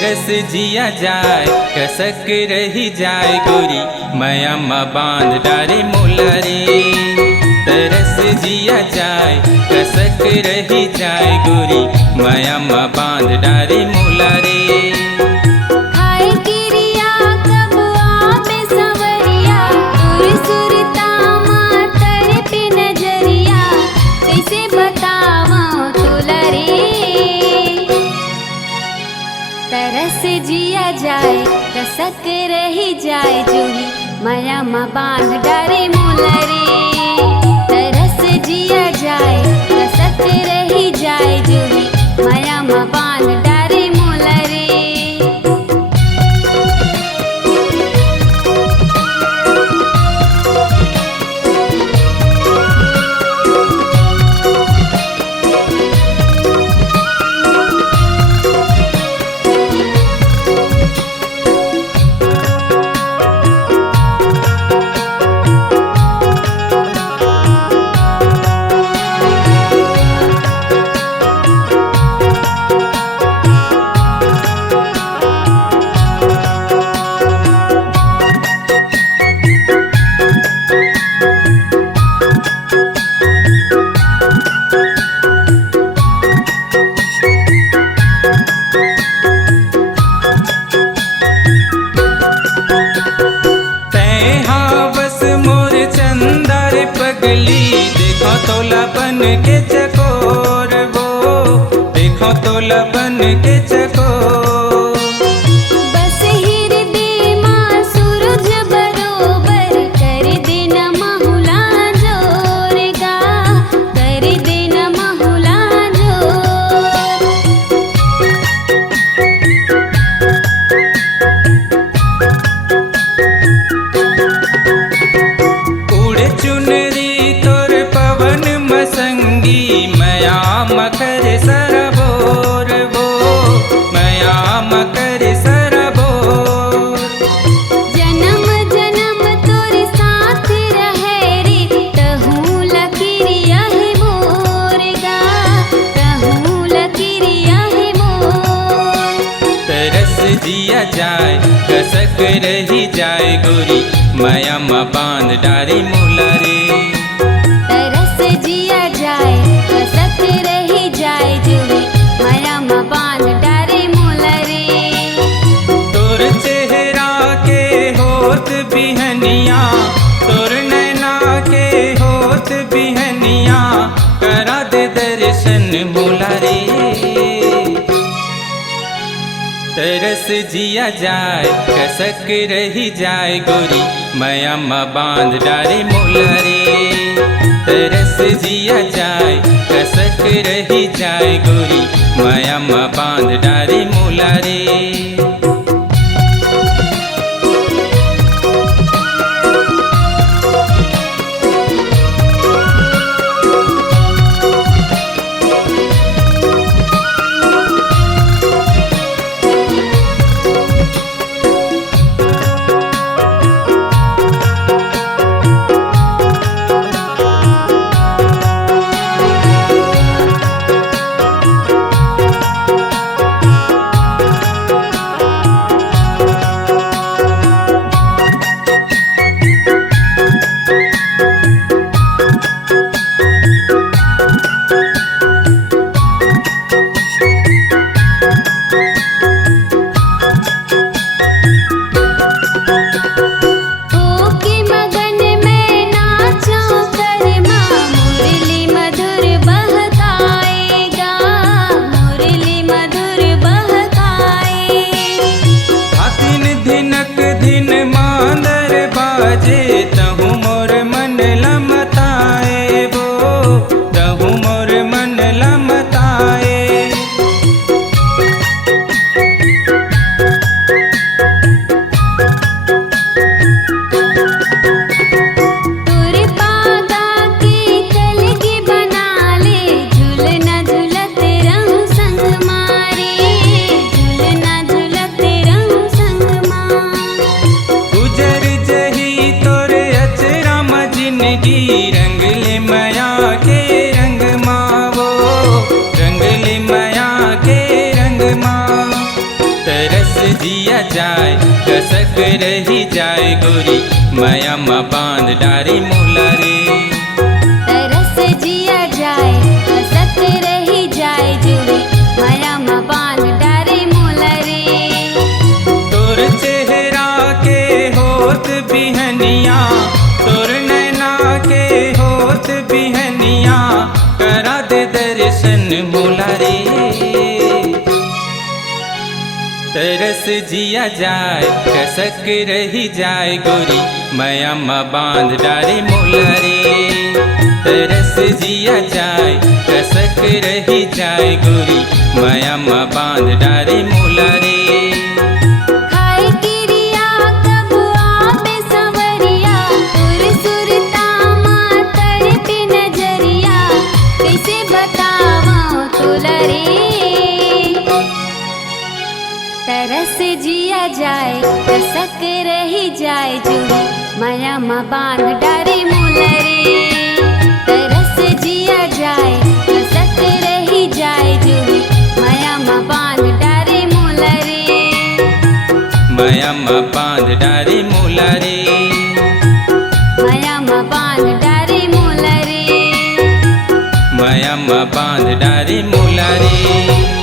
तरस जिया जाए कसक रही जाए गोरी माया माँ बांध डारे मोला रे। तरस जिया जाए कसक रही जाए गोरी माया माँ बांध डारे मोला रे। तरस जिया जाए कसक रही जाए जोही माया माँ बांध डारे मोला रे। तरस जिया जाए कसक रही जाए जोही माया माँ बांध डारे मोला रे। देखो तोला बन के चकोर वो, देखो तोला बन के चकोर। बस हृदय माँ सूरज बरोबर कर देना महुला जोरेगा, कर देना महुला जोर। उड़े चुनरी मया मकर सरबोर वो, मया मकर सरबोर। जन्म जन्म तोरे साथ रहे रे कहूँ लकीरिया है मोरेगा, कहूँ लकीरिया है मोर। तरस जिया जाए कसक रही जाए गोरी माया माँ बांध डारे मोला रे। जिया जाए कसक रही जाए जोही माया माँ बांध डारे मोला रे। तोर चेहरा के होत बिहनिया, तोर नैना के होत बिहनिया करा दे दर्शन मोला रे। तरस जिया जाए कसक रही जाए गोरी माया माँ बांध डारे मोला रे। तरस जिया जाए कसक रही जाए गोरी माया माँ बांध डारे मोला रे। तेरे जिया जाए कसक रही जाए गोरी माया माँ बांध डारे मोला रे। तरस जिया जाए कसक रही जाए जुड़ी माया माँ बांध डारे मोला रे। तोर चेहरा के होत बिहनिया तोर नैना के होत बिहनिया करा दे दर्शन मोला रे। तरस जिया जाए कसक रही जाए गोरी माया माँ बांध डारे मोला रे। तरस जिया जाए कसक रही जाए गोरी माया माँ बांध डारे मोला रे। खाए किरिया कब आवे संवरिया सुर सुरता माँ तड़पे नजरिया कैसे बतावा तोला रे। तरस जिया जाए कसक रही जाए जुड़ी माया माँ बांध डारे मोला रे। तरस जिया जाए कसक रही जाए जुड़ी माया माँ बांध डारे मोला रे। माया माँ बांध डारे मोला रे। माया माँ बांध डारे मोला रे। माया माँ बांध डारे मोला रे।